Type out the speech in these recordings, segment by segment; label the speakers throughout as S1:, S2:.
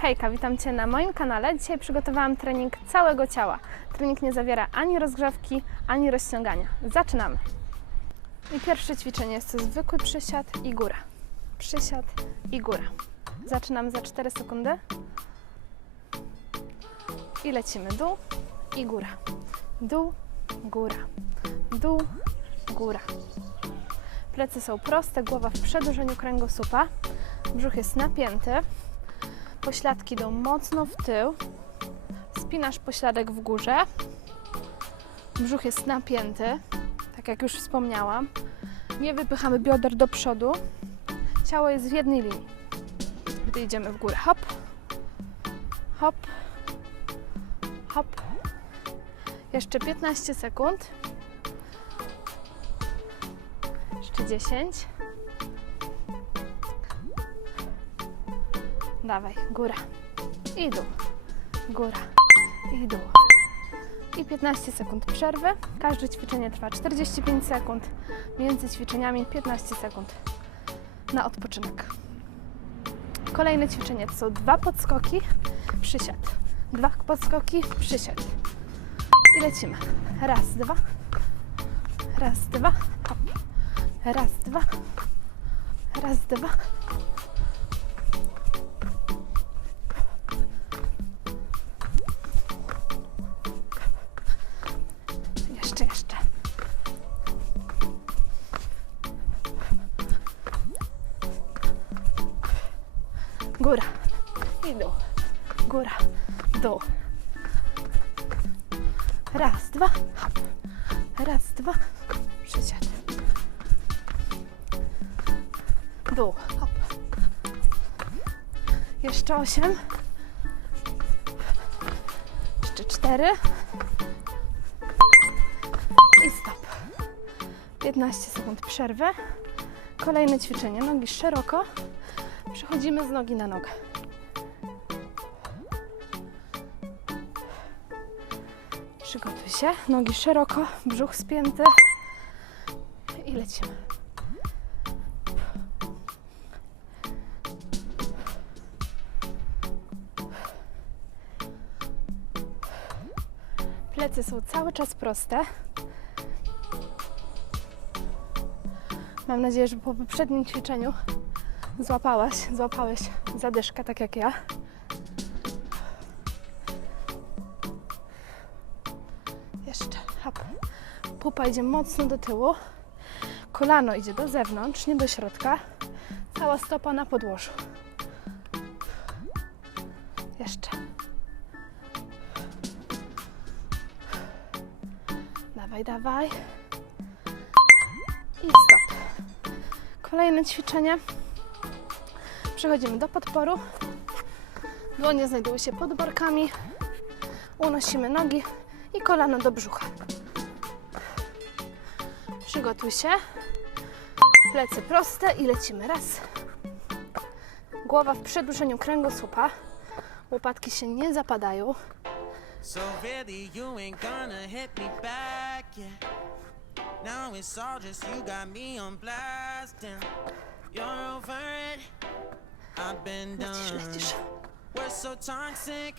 S1: Hejka, witam Cię na moim kanale. Dzisiaj przygotowałam trening całego ciała. Trening nie zawiera ani rozgrzewki, ani rozciągania. Zaczynamy. I pierwsze ćwiczenie jest to zwykły przysiad i góra. Przysiad i góra. Zaczynamy za 4 sekundy. I lecimy dół i góra. Dół, góra. Dół, góra. Plecy są proste, głowa w przedłużeniu kręgosłupa. Brzuch jest napięty. Pośladki idą mocno w tył. Spinasz pośladek w górze. Brzuch jest napięty, tak jak już wspomniałam. Nie wypychamy bioder do przodu. Ciało jest w jednej linii. Gdy idziemy w górę, hop, hop, hop. Jeszcze 15 sekund. Jeszcze 10. Dawaj, góra i dół, góra i dół. I 15 sekund przerwy. Każde ćwiczenie trwa 45 sekund. Między ćwiczeniami 15 sekund na odpoczynek. Kolejne ćwiczenie to są dwa podskoki, przysiad. Dwa podskoki, przysiad. I lecimy. Raz, dwa. Raz, dwa. Raz, dwa. Raz, dwa. Jeszcze osiem. Jeszcze cztery. I stop. 15 sekund przerwy. Kolejne ćwiczenie. Nogi szeroko. Przechodzimy z nogi na nogę. Przygotuj się. Nogi szeroko, brzuch spięty. I lecimy. Plecy są cały czas proste. Mam nadzieję, że po poprzednim ćwiczeniu złapałaś, złapałeś zadyszkę, tak jak ja. Jeszcze, hop. Pupa idzie mocno do tyłu. Kolano idzie do zewnątrz, nie do środka. Cała stopa na podłożu. Dawaj, dawaj. I stop. Kolejne ćwiczenie. Przechodzimy do podporu. Dłonie znajdują się pod barkami. Unosimy nogi i kolano do brzucha. Przygotuj się. Plecy proste i lecimy. Raz. Głowa w przedłużeniu kręgosłupa. Łopatki się nie zapadają.
S2: So really, you ain't gonna hit me back, yeah. Now it's all just you got me on blast, damn. You're over it. I've been done. We're so toxic,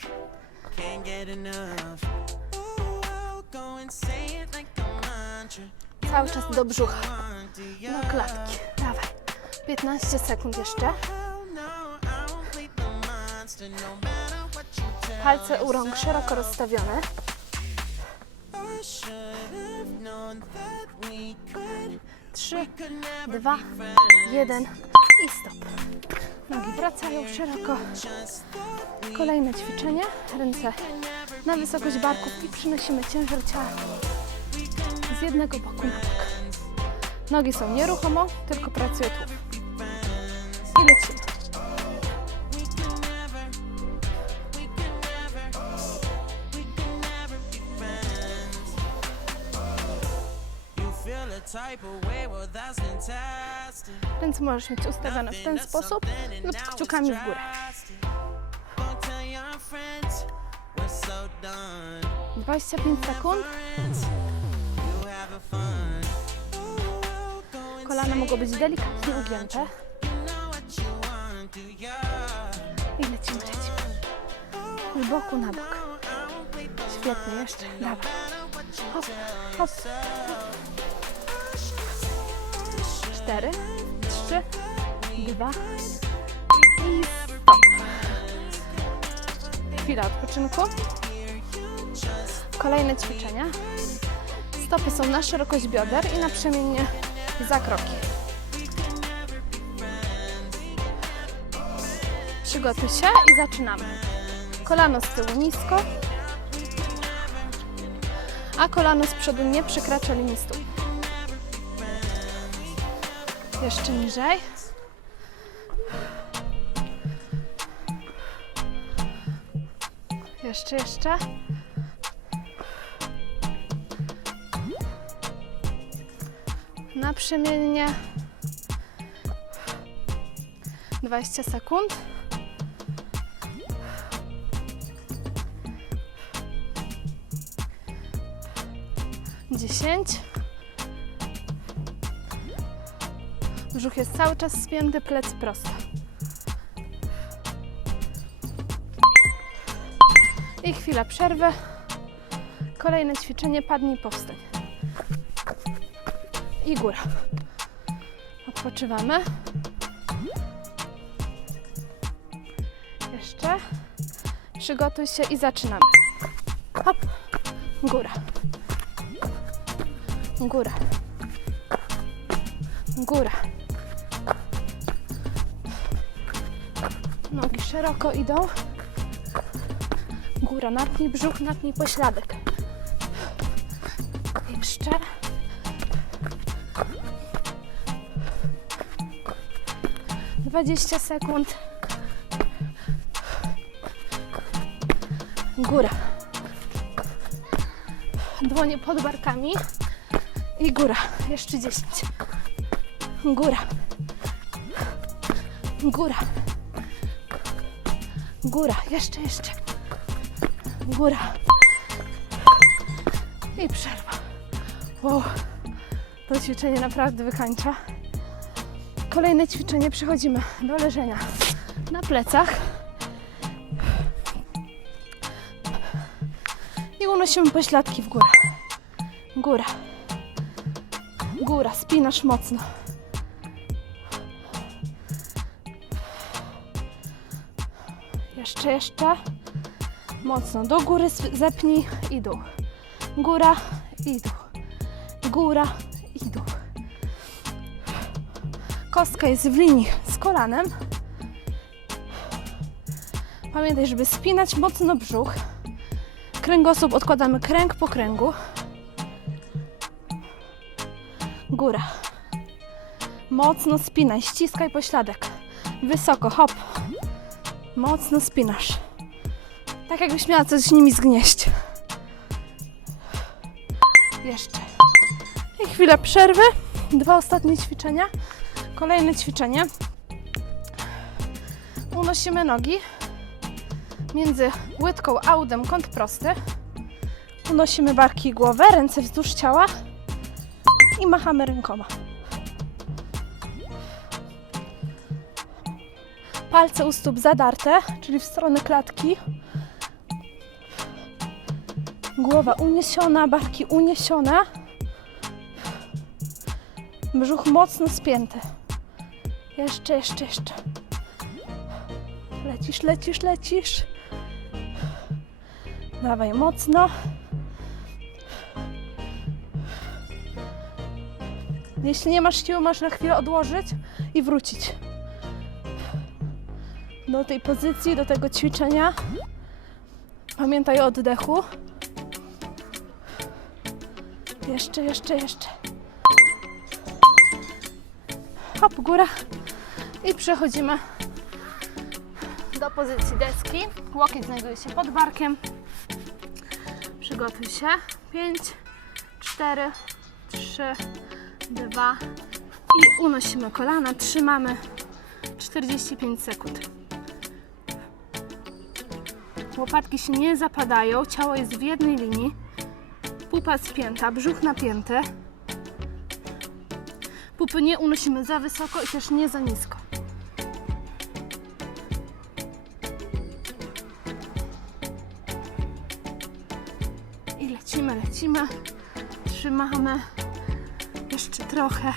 S2: can't get enough. Ooh, I'll go and say it like a mantra.
S1: Cały czas do brzucha.
S2: do?
S1: Do klatki. Dawaj. 15 sekund jeszcze. Palce u rąk szeroko rozstawione.
S2: I should have known that we could.
S1: 3,
S2: could never
S1: 2,
S2: be friends.
S1: 1 i stop. Nogi wracają szeroko. Kolejne ćwiczenie. Ręce na wysokość barków i przynosimy ciężar ciała z jednego boku na bok. Nogi są nieruchomo, tylko pracuje tu. Ręce możesz mieć ustawione w ten sposób lub kciukami w górę.
S2: done.
S1: 25 sekund. Kolana mogą być delikatnie ugięte. I lecimy, lecimy. z boku na bok. Świetnie, jeszcze. Dawaj. Hop, hop. Cztery, trzy, dwa i stop. Chwila odpoczynku. Kolejne ćwiczenia. Stopy są na szerokość bioder i naprzemiennie za kroki. Przygotuj się i zaczynamy. Kolano z tyłu nisko, a kolano z przodu nie przekracza linii stóp. Jeszcze niżej. Jeszcze, jeszcze. Naprzemiennie. 20 sekund. Dziesięć. Brzuch jest cały czas spięty, plec prosto. I chwila przerwy. Kolejne ćwiczenie, padnij, powstań. I góra. Odpoczywamy. Jeszcze. Przygotuj się i zaczynamy. Hop. Góra. Góra. Góra. Szeroko idą. Góra, napnij brzuch, napnij pośladek. Jeszcze. Dwadzieścia sekund. Góra. Dłonie pod barkami. I góra. Jeszcze dziesięć. Góra. Góra. Góra. Jeszcze, jeszcze. Góra. I przerwa. Wow. To ćwiczenie naprawdę wykańcza. Kolejne ćwiczenie. Przechodzimy do leżenia na plecach. I unosimy pośladki w górę. Góra. Góra. Spinasz mocno. Jeszcze, jeszcze. Mocno do góry zepnij i dół. Góra i dół. Góra i dół. Kostka jest w linii z kolanem. Pamiętaj, żeby spinać mocno brzuch. Kręgosłup odkładamy kręg po kręgu. Góra. Mocno spinaj, ściskaj pośladek. Wysoko, hop. Mocno spinasz. Tak jakbyś miała coś z nimi zgnieść. Jeszcze. I chwilę przerwy. Dwa ostatnie ćwiczenia. Kolejne ćwiczenie. Unosimy nogi między łydką a udem kąt prosty. Unosimy barki i głowę, ręce wzdłuż ciała i machamy rękoma. Palce u stóp zadarte, czyli w stronę klatki. Głowa uniesiona, barki uniesione. Brzuch mocno spięty. Jeszcze, jeszcze, jeszcze. Lecisz, lecisz, lecisz. Dawaj mocno. Jeśli nie masz siły, masz na chwilę odłożyć i wrócić do tej pozycji, do tego ćwiczenia. Pamiętaj o oddechu. Jeszcze, jeszcze, jeszcze. Hop, góra. I przechodzimy do pozycji deski. Łokieć znajduje się pod barkiem. Przygotuj się. 5, 4, 3, 2 i unosimy kolana. Trzymamy 45 sekund. Łopatki się nie zapadają, ciało jest w jednej linii. Pupa spięta, brzuch napięty. Pupy nie unosimy za wysoko i też nie za nisko. I lecimy, lecimy. Trzymamy. Jeszcze trochę.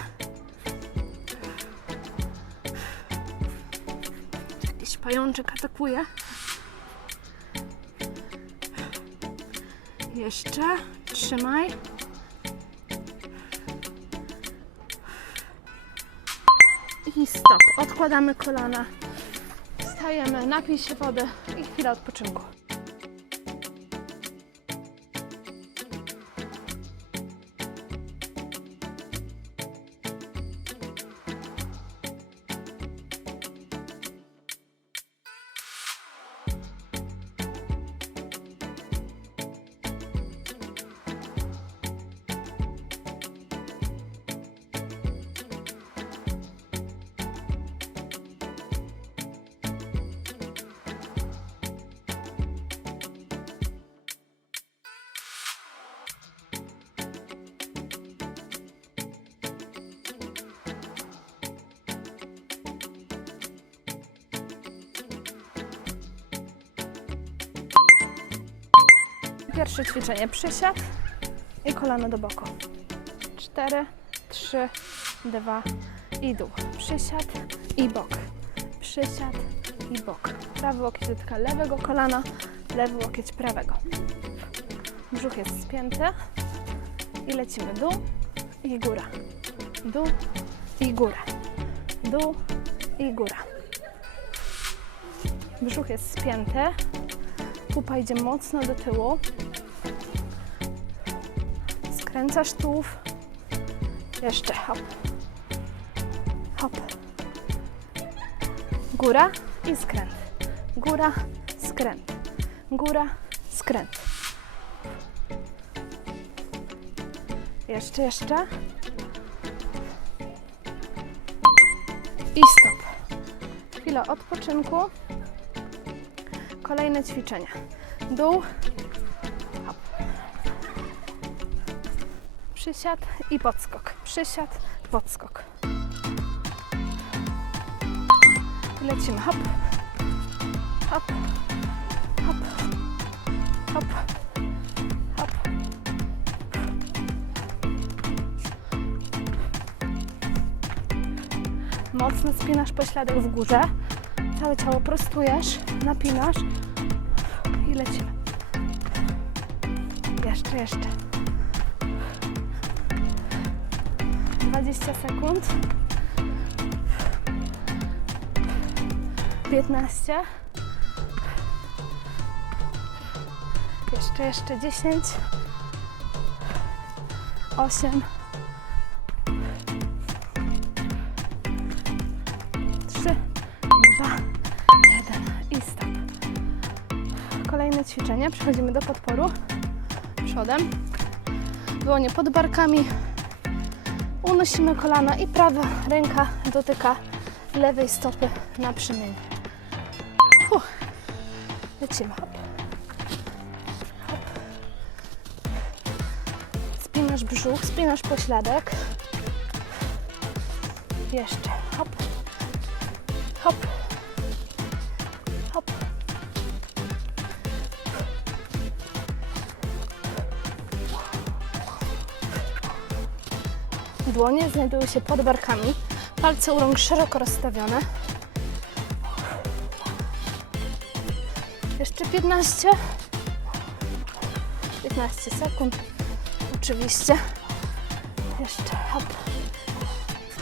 S1: Jakiś pajączek atakuje. Jeszcze. Trzymaj. I stop. Odkładamy kolana. Wstajemy, napij się wody i chwila odpoczynku. Pierwsze ćwiczenie przysiad i kolano do boku. 4, 3, 2 i dół. Przysiad i bok. Przysiad i bok. Prawy łokieć dotyka lewego kolana, lewy łokieć prawego. Brzuch jest spięty i lecimy dół i góra. Dół i góra. Dół i góra. Brzuch jest spięty, pupa idzie mocno do tyłu. Skręcasz tułów. Jeszcze hop. Hop. Góra i skręt. Góra, skręt. Góra, skręt. Jeszcze, jeszcze. I stop. Chwila odpoczynku. Kolejne ćwiczenia. Dół. Hop. Przysiad i podskok. Przysiad, podskok. Lecimy. Hop. Hop. Hop. Hop. Hop. Mocno spinasz pośladek w górze. Całe ciało prostujesz, napinasz i lecimy. Jeszcze, jeszcze. 20 sekund. 15. Jeszcze, jeszcze 10. 8. ćwiczenie. Przechodzimy do podporu. Przodem. Dłonie pod barkami. Unosimy kolana i prawa ręka dotyka lewej stopy na przemienie. Uff. Lecimy. Hop. Hop. Spinasz brzuch, spinasz pośladek. Jeszcze. Hop. Hop. Dłonie znajdują się pod barkami. Palce u rąk szeroko rozstawione. Jeszcze 15. 15 sekund. Oczywiście. Jeszcze hop.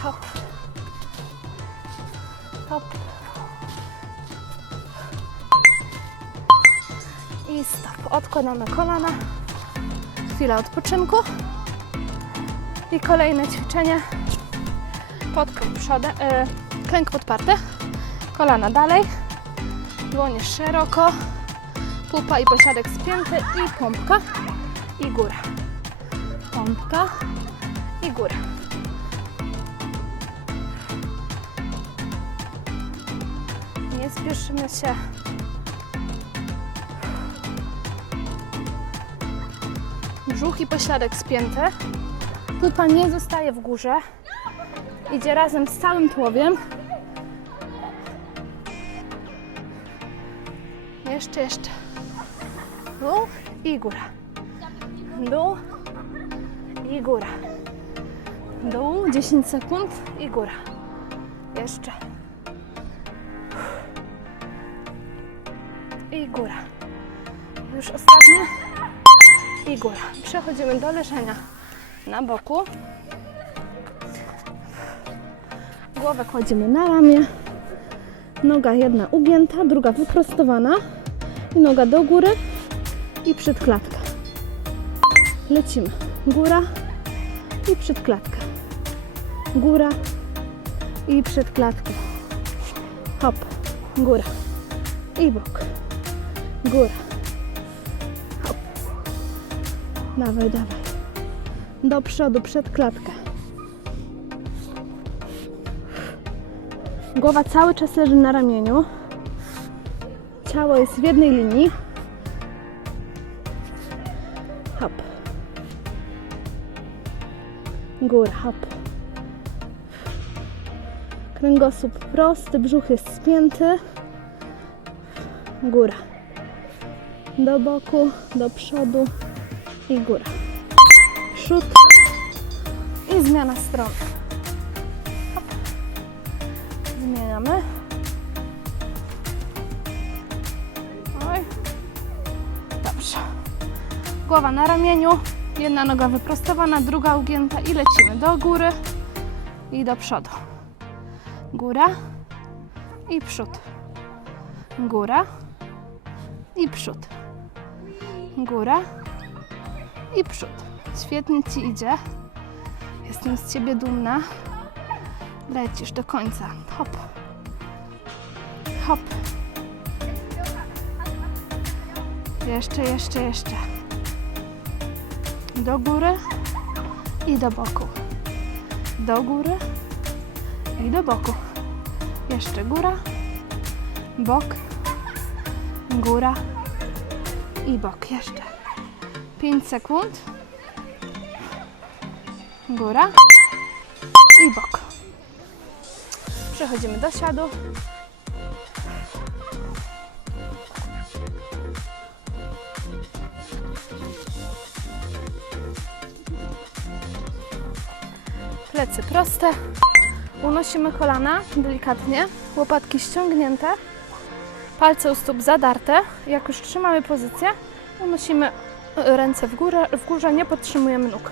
S1: Hop. Hop. I stop. Odkładamy kolana. Chwila odpoczynku. I kolejne ćwiczenie. Podkrąg przodem, e, klęk podparty. Kolana dalej. Dłonie szeroko. Pupa i posiadek spięty. I pompka. I góra. Pompka. I góra. Nie spieszymy się. Brzuch i pośladek spięty. Pupa nie zostaje w górze. Idzie razem z całym tułowiem. Jeszcze, jeszcze. Dół i góra. dół i góra. Dół, 10 sekund i góra. Jeszcze. I góra. Już ostatnie. I góra. Przechodzimy do leżenia na boku. Głowę kładziemy na ramię. Noga jedna ugięta, druga wyprostowana. I noga do góry i przed klatkę. Lecimy. Góra i przed klatkę. Góra i przed klatkę. Hop. Góra i bok. Góra. Hop. Dawaj, dawaj. Do przodu, przed klatkę. Głowa cały czas leży na ramieniu. Ciało jest w jednej linii. Hop. Góra, hop. Kręgosłup prosty, brzuch jest spięty. Góra. Do boku, do przodu i góra. Przód i zmiana strony. Zmieniamy. Oj. Dobrze. Głowa na ramieniu, jedna noga wyprostowana, druga ugięta i lecimy do góry i do przodu. Góra i przód. Góra i przód. Góra i przód. Świetnie Ci idzie. Jestem z Ciebie dumna. Lecisz do końca. Hop. Hop. Jeszcze, jeszcze, jeszcze. Do góry i do boku. Do góry i do boku. Jeszcze góra, bok, góra i bok. Jeszcze. 5 sekund. Góra i bok. Przechodzimy do siadu. Plecy proste. Unosimy kolana delikatnie, łopatki ściągnięte, palce u stóp zadarte. Jak już trzymamy pozycję, unosimy ręce w górę, w górze, nie podtrzymujemy nóg.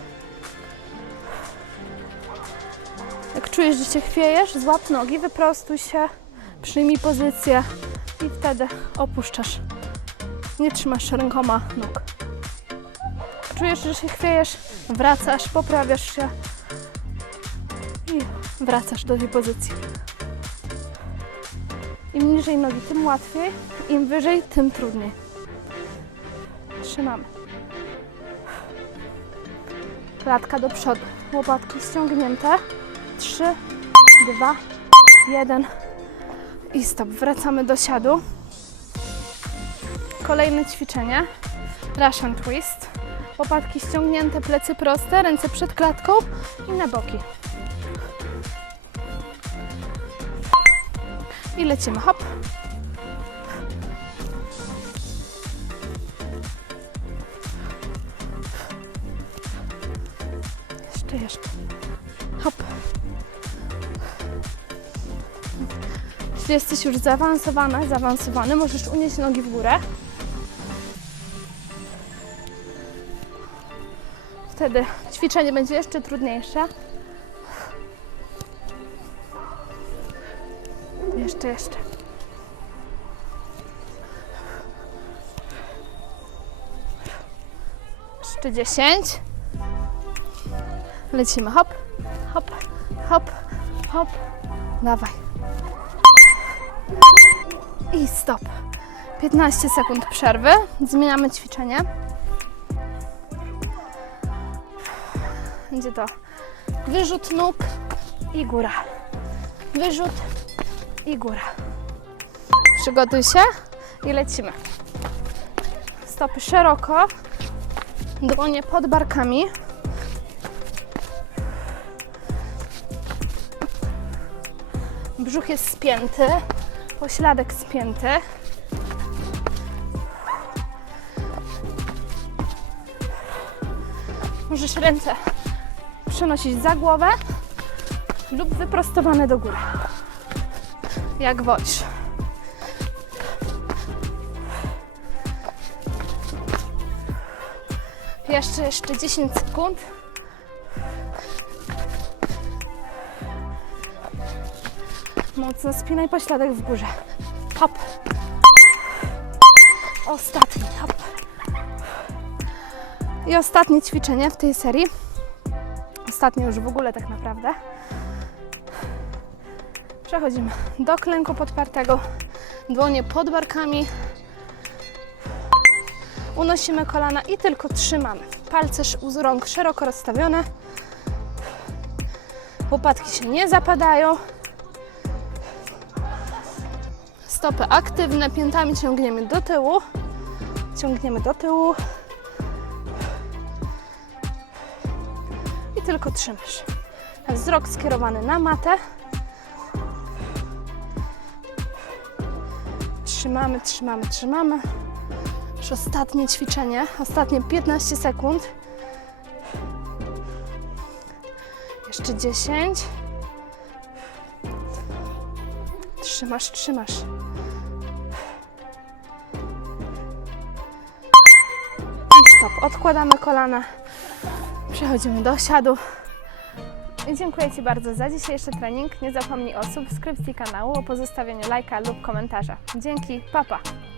S1: Czujesz, że się chwiejesz, złap nogi, wyprostuj się, przyjmij pozycję i wtedy opuszczasz. Nie trzymasz rękoma nóg. Czujesz, że się chwiejesz, wracasz, poprawiasz się i wracasz do tej pozycji. Im niżej nogi, tym łatwiej, im wyżej, tym trudniej. Trzymamy. Klatka do przodu, łopatki ściągnięte. 3, 2, 1 i stop. Wracamy do siadu. Kolejne ćwiczenie. Russian twist. Łopatki ściągnięte, plecy proste, ręce przed klatką i na boki. I lecimy. Hop. Jeśli jesteś już zaawansowana, zaawansowany, możesz unieść nogi w górę. Wtedy ćwiczenie będzie jeszcze trudniejsze. Jeszcze, jeszcze. Jeszcze 10. Lecimy. Hop, hop, hop, hop. Dawaj. I stop. 15 sekund przerwy. Zmieniamy ćwiczenie. Będzie to wyrzut nóg i góra. Wyrzut i góra. Przygotuj się i lecimy. Stopy szeroko, dłonie pod barkami. Brzuch jest spięty, pośladek spięty. Możesz ręce przenosić za głowę lub wyprostowane do góry. Jak wolisz. Jeszcze, jeszcze 10 sekund. Mocno spinaj pośladek w górze. Hop. Ostatni, hop. I ostatnie ćwiczenie w tej serii. Ostatnie już w ogóle tak naprawdę. Przechodzimy do klęku podpartego. Dłonie pod barkami. Unosimy kolana i tylko trzymamy. Palce u rąk szeroko rozstawione. Łopatki się nie zapadają. Stopy aktywne, piętami ciągniemy do tyłu. Ciągniemy do tyłu. I tylko trzymasz. Wzrok skierowany na matę. Trzymamy, trzymamy, trzymamy. Już ostatnie ćwiczenie, ostatnie 15 sekund. Jeszcze 10. Trzymasz, trzymasz. Stop. Odkładamy kolana. Przechodzimy do siadu. I dziękuję Ci bardzo za dzisiejszy trening. Nie zapomnij o subskrypcji kanału, o pozostawieniu lajka lub komentarza. Dzięki, papa. Pa.